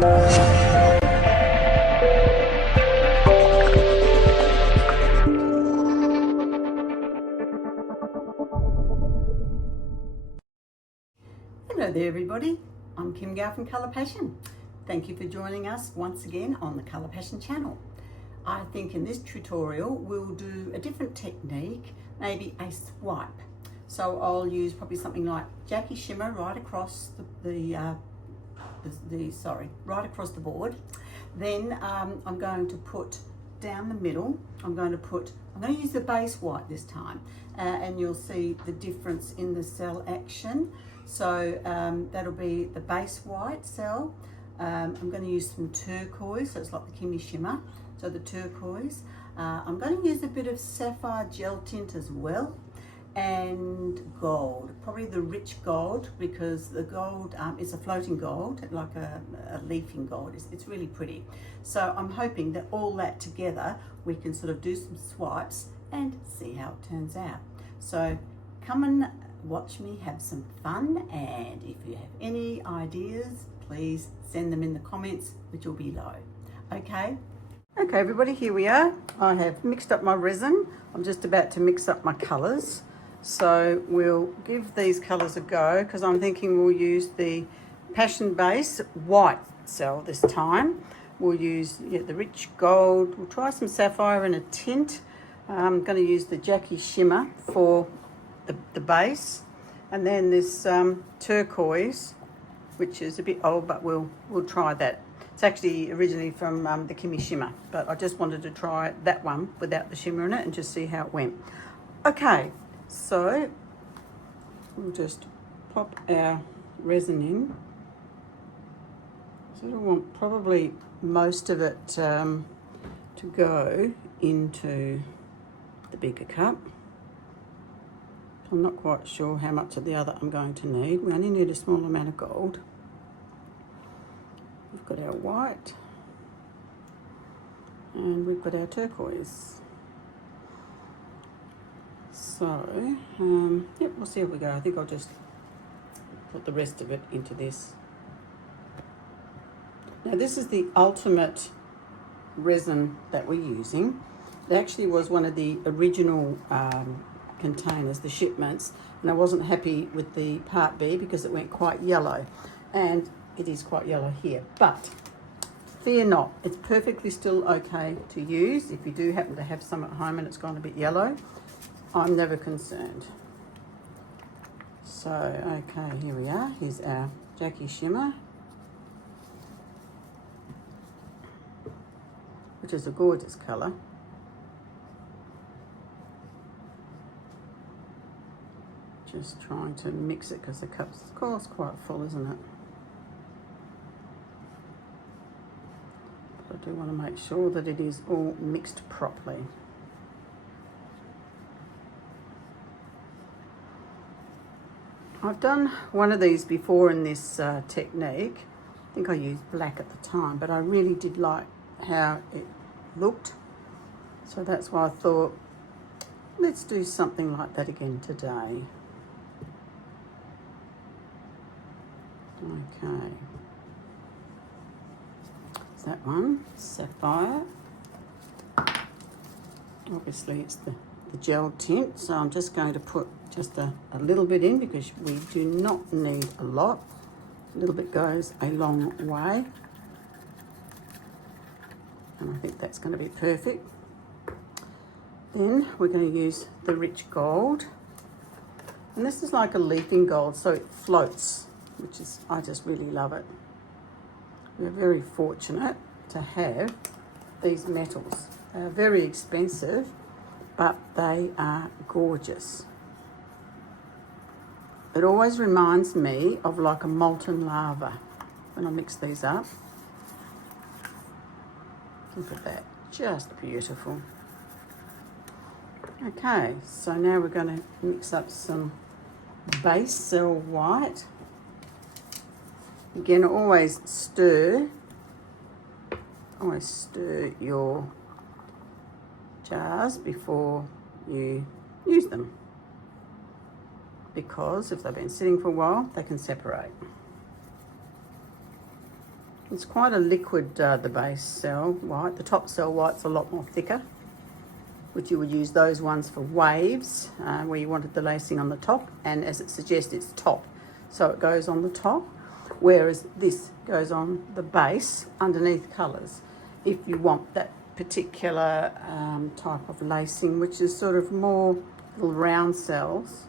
Hello there everybody, I'm Kim Gow from Colour Passion. Thank you for joining us once again on the Colour Passion channel. I think in this tutorial we'll do a different technique, maybe a swipe. So I'll use probably something like Jackie Shimmer right across right across the board. Then I'm going to put down the middle, I'm going to use the base white this time, and you'll see the difference in the cell action. So that'll be the base white cell. I'm going to use some turquoise, so it's like the Kimmy Shimmer, so the turquoise. I'm going to use a bit of sapphire gel tint as well, and gold, probably the rich gold, because the gold is a floating gold, like a leafing gold. It's really pretty. So I'm hoping that all that together we can sort of do some swipes and see how it turns out. So come and watch me have some fun, and if you have any ideas, please send them in the comments, which will be below. Okay everybody, here we are. I have mixed up my resin. I'm just about to mix up my colors, so we'll give these colors a go, because I'm thinking we'll use the Passion Base white cell this time. We'll use the rich gold, we'll try some sapphire and a tint. I'm going to use the Jackie Shimmer for the base, and then this turquoise, which is a bit old, but we'll try that. It's actually originally from the Kimmy Shimmer, but I just wanted to try that one without the shimmer in it and just see how it went. Okay, so we'll just pop our resin in. So I want probably most of it to go into the bigger cup. I'm not quite sure how much of the other I'm going to need. We only need a small amount of gold. We've got our white, and we've got our turquoise. So, yep, we'll see how we go. I think I'll just put the rest of it into this. Now this is the ultimate resin that we're using. It actually was one of the original containers, the shipments, and I wasn't happy with the part B because it went quite yellow, and it is quite yellow here, but fear not, it's perfectly still okay to use. If you do happen to have some at home and it's gone a bit yellow, I'm never concerned. So okay, here we are. Here's our Jackie Shimmer, which is a gorgeous colour. Just trying to mix it because the cup's, of course, quite full, isn't it? But I do want to make sure that it is all mixed properly. I've done one of these before in this technique. I think I used black at the time, but I really did like how it looked. So that's why I thought, let's do something like that again today. Okay, is that one sapphire? Obviously it's the gel tint, so I'm just going to put just a little bit in, because we do not need a lot. A little bit goes a long way, and I think that's going to be perfect. Then we're going to use the rich gold, and this is like a leafing gold, so it floats, which is, I just really love it. We're very fortunate to have these metals. They're very expensive, but they are gorgeous. It always reminds me of like a molten lava when I mix these up. Look at that, just beautiful. Okay, so now we're going to mix up some base cell white. Again, always stir your jars before you use them, because if they've been sitting for a while, they can separate. It's quite a liquid, the base cell white. The top cell white's a lot more thicker, which you would use those ones for waves, where you wanted the lacing on the top, and as it suggests, it's top, so it goes on the top, whereas this goes on the base underneath colours, if you want that particular type of lacing, which is sort of more little round cells.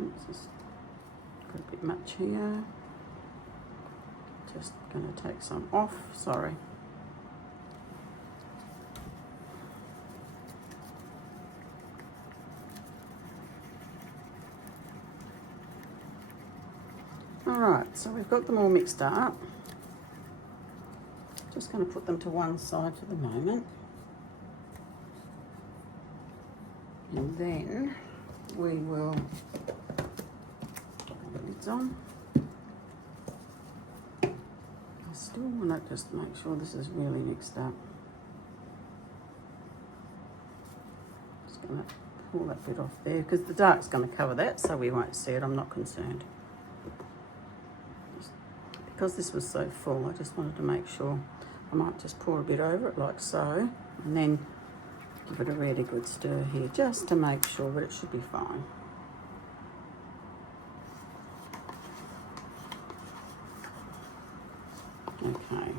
Oops, just got a bit much here. Just going to take some off, sorry. Alright, so we've got them all mixed up. Just going to put them to one side for the moment. And then we will put the lids on. I still want to just make sure this is really mixed up. Just going to pull that bit off there because the dark's going to cover that, so we won't see it. I'm not concerned. Because this was so full, I just wanted to make sure. I might just pour a bit over it like so, and then give it a really good stir here, just to make sure, but it should be fine. Okay.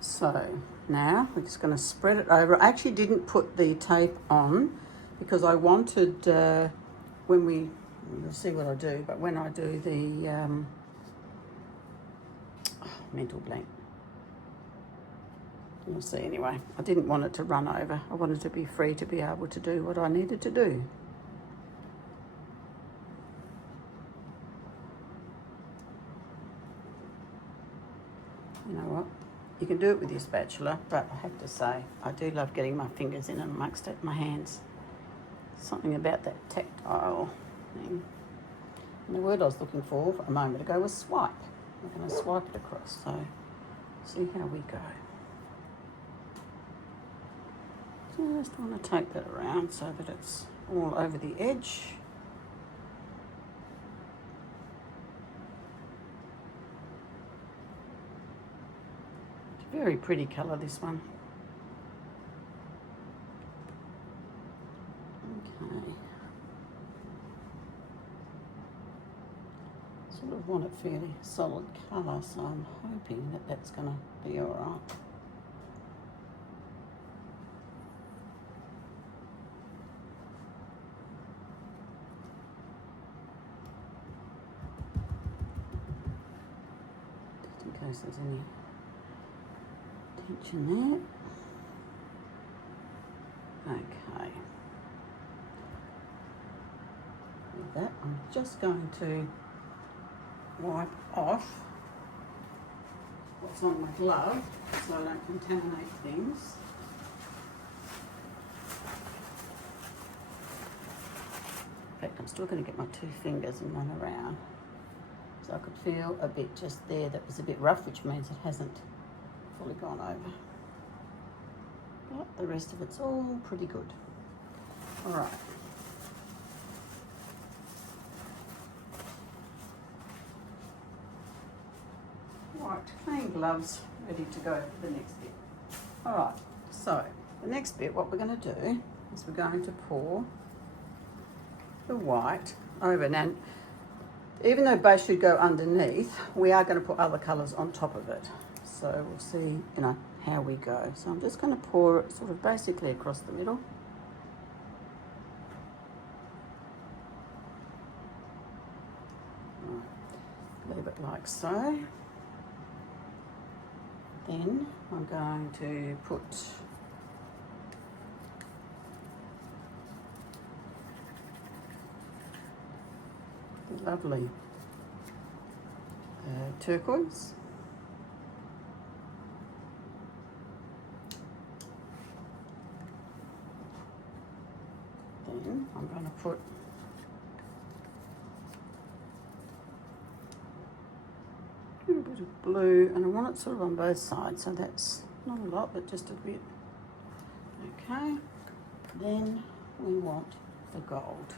So now we're just going to spread it over. I actually didn't put the tape on because I wanted, when we, you'll see what I do, but when I do the mental blank, you'll see anyway. I didn't want it to run over. I wanted to be free to be able to do what I needed to do. You know what? You can do it with your spatula, but I have to say, I do love getting my fingers in and amongst it, my hands. Something about that tactile thing. And the word I was looking for a moment ago was swipe. I'm going to swipe it across, so see how we go. Just want to take that around so that it's all over the edge. It's a very pretty colour, this one. Okay. Sort of want a fairly solid colour, so I'm hoping that that's going to be all right. Just in case there's any tension there. Okay. With that, I'm just going to wipe off what's on my glove so I don't contaminate things. In fact, I'm still going to get my 2 fingers and run around. So I could feel a bit just there that was a bit rough, which means it hasn't fully gone over. But the rest of it's all pretty good. All right. Right, clean gloves, ready to go for the next bit. All right, so the next bit, what we're going to do is we're going to pour the white over. Now, even though base should go underneath, we are going to put other colours on top of it. So we'll see, how we go. So I'm just going to pour it sort of basically across the middle. Right. Leave it like so. Then I'm going to put the lovely turquoise. Then I'm going to put a bit of blue, and I want it sort of on both sides, so that's not a lot, but just a bit. Okay, then we want the gold.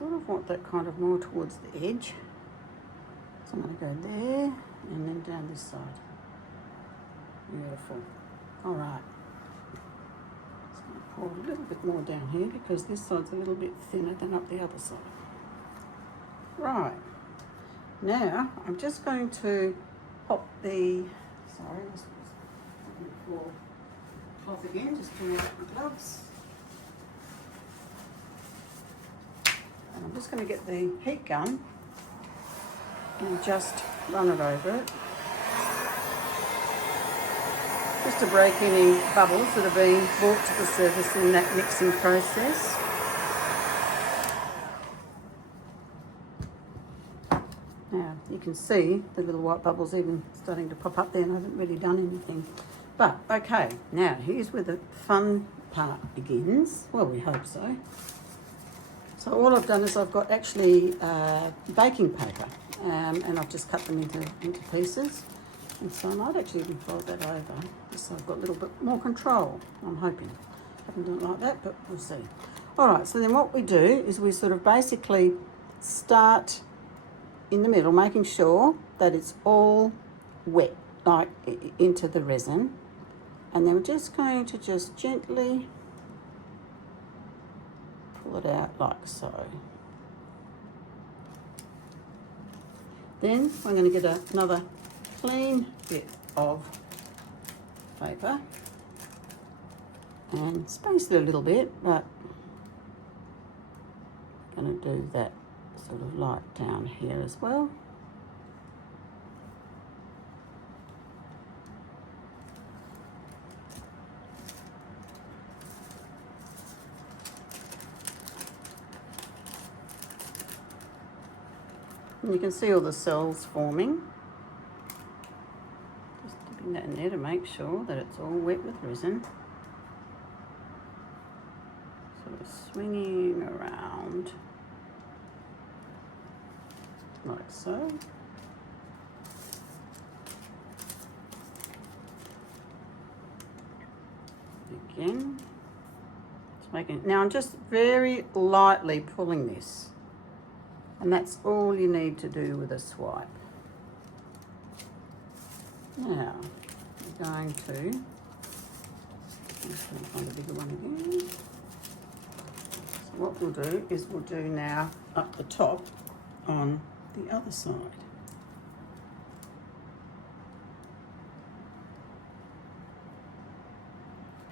sort of want that kind of more towards the edge. So I'm going to go there and then down this side. Beautiful. All right. Just going to pour a little bit more down here because this side's a little bit thinner than up the other side. Right. Now I'm just going to pop the, sorry, this was for cloth again, just pulling out my gloves. And I'm just going to get the heat gun and just run it over it. Just to break any bubbles that are being brought to the surface in that mixing process. Now you can see the little white bubbles even starting to pop up there, and I haven't really done anything. But okay, now here's where the fun part begins. Well, we hope so. So all I've done is I've got actually baking paper, and I've just cut them into pieces. And so I might actually even fold that over, just so I've got a little bit more control, I'm hoping. I haven't done it like that, but we'll see. All right, so then what we do is we sort of basically start in the middle, making sure that it's all wet, like into the resin. And then we're just going to just gently pull it out like so. Then I'm going to get another clean bit of paper and space it a little bit, but I'm going to do that sort of light down here as well. And you can see all the cells forming. Just dipping that in there to make sure that it's all wet with resin. Sort of swinging around like so. Again, just making, now I'm just very lightly pulling this. And that's all you need to do with a swipe. Now, we're going to find a bigger one again. So what we'll do is we'll do now up the top on the other side.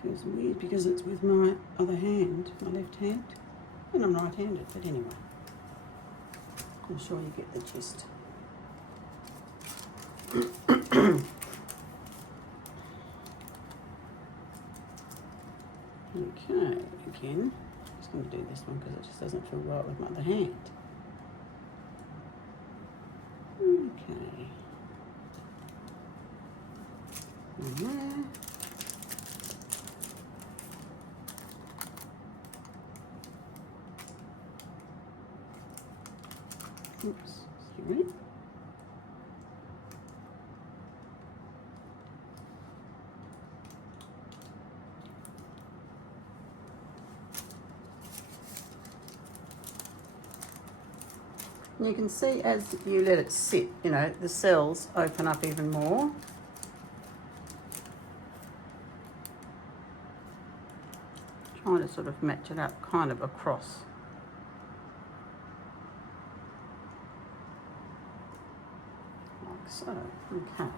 Feels weird because it's with my other hand, my left hand, and I'm right-handed, but anyway. I'm sure you get the gist. Okay, again, I'm just going to do this one because it just doesn't feel right with my other hand. Okay. And there. Oops, sorry. And you can see as you let it sit, you know, the cells open up even more. Trying to sort of match it up kind of across. So, okay,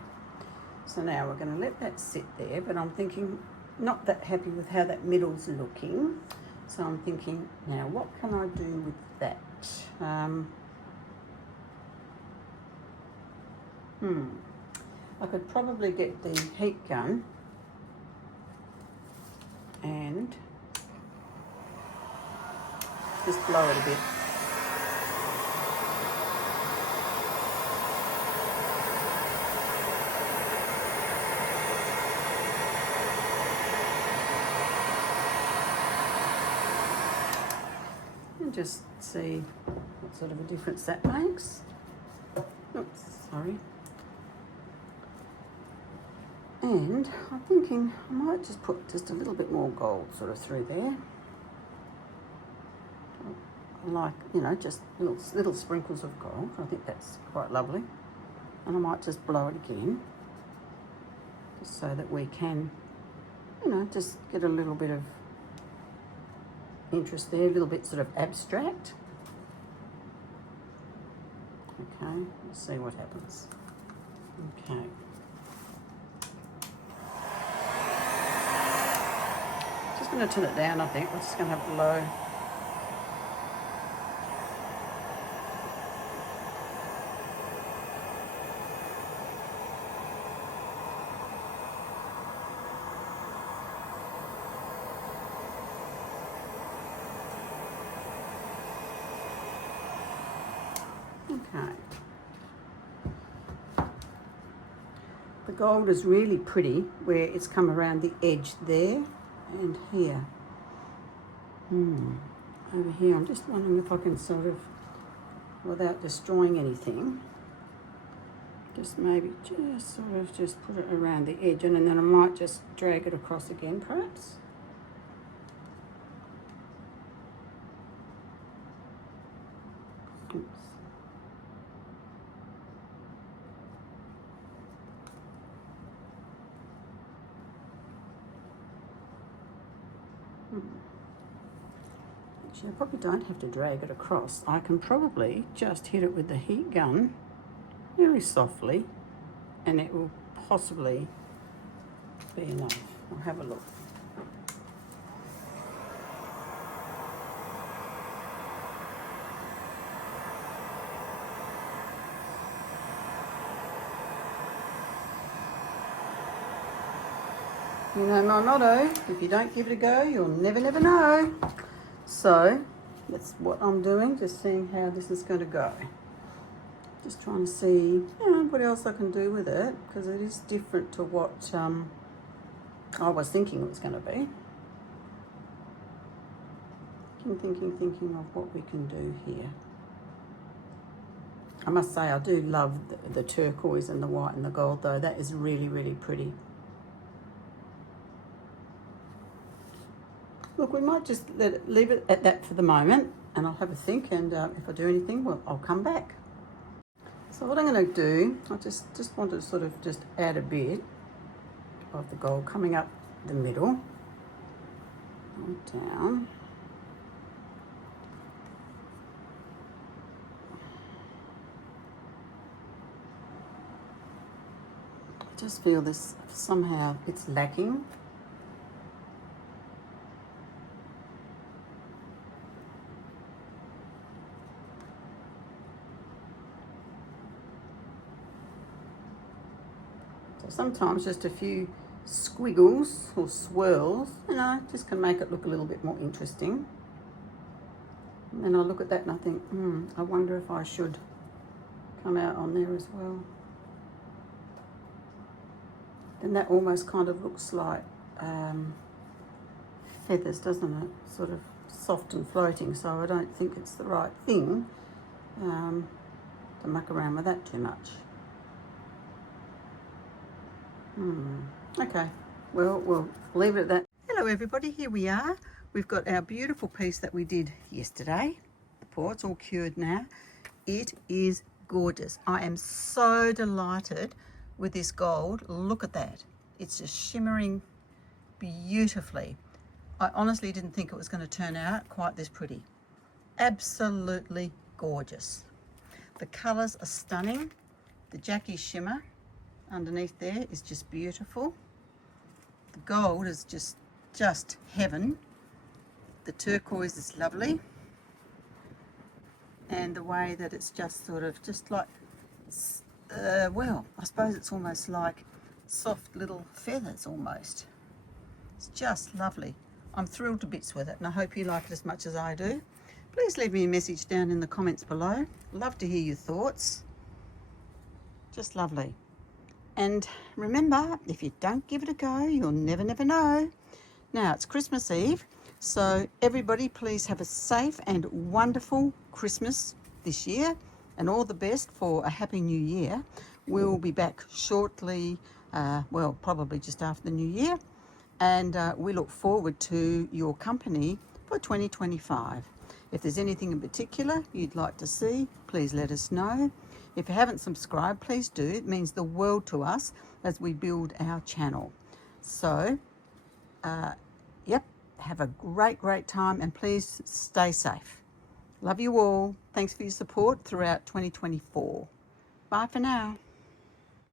so now we're going to let that sit there, but I'm thinking, not that happy with how that middle's looking, so I'm thinking, now what can I do with that? I could probably get the heat gun and just blow it a bit. Just see what sort of a difference that makes. Oops, sorry. And I'm thinking I might just put just a little bit more gold sort of through there. like, you know, just little sprinkles of gold. I think that's quite lovely. And I might just blow it again, just so that we can, you know, just get a little bit of interest there, a little bit sort of abstract. Okay, let's see what happens. Okay. Just going to turn it down, I think. We're just going to have it low. Okay. The gold is really pretty where it's come around the edge there and here. Over here, I'm just wondering if I can sort of, without destroying anything, just maybe just sort of just put it around the edge, and then I might just drag it across again perhaps. Oops. Actually, I probably don't have to drag it across. I can probably just hit it with the heat gun very softly, and it will possibly be enough. I'll have a look. You know my motto, if you don't give it a go, you'll never know. So that's what I'm doing, just seeing how this is going to go. Just trying to see, you know, what else I can do with it, because it is different to what I was thinking it was going to be. Thinking of what we can do here. I must say, I do love the turquoise and the white and the gold, though. That is really, really pretty. Look, we might just leave it at that for the moment, and I'll have a think, and if I do anything, well, I'll come back. So what I'm going to do, I just want to sort of just add a bit of the gold coming up the middle, down. I just feel this somehow it's lacking. Sometimes just a few squiggles or swirls, you know, just can make it look a little bit more interesting. And then I look at that and I think, I wonder if I should come out on there as well. Then that almost kind of looks like feathers, doesn't it? Sort of soft and floating, so I don't think it's the right thing to muck around with that too much. Okay, well, we'll leave it at that. Hello everybody, here we are. We've got our beautiful piece that we did yesterday. The pour, it's all cured now. It is gorgeous. I am so delighted with this gold. Look at that. It's just shimmering beautifully. I honestly didn't think it was going to turn out quite this pretty. Absolutely gorgeous. The colours are stunning. The Jackie shimmer underneath there is just beautiful. The gold is just heaven. The turquoise is lovely, and the way that it's just sort of just like well, I suppose it's almost like soft little feathers almost. It's just lovely. I'm thrilled to bits with it, and I hope you like it as much as I do. Please leave me a message down in the comments below. Love to hear your thoughts. Just lovely. And remember, if you don't give it a go, you'll never know. Now, it's Christmas Eve, so everybody please have a safe and wonderful Christmas this year, and all the best for a happy new year. We'll be back shortly, well, probably just after the new year, and we look forward to your company for 2025. If there's anything in particular you'd like to see, please let us know. If you haven't subscribed, please do. It means the world to us as we build our channel. So, yep, have a great time, and please stay safe. Love you all. Thanks for your support throughout 2024. Bye for now.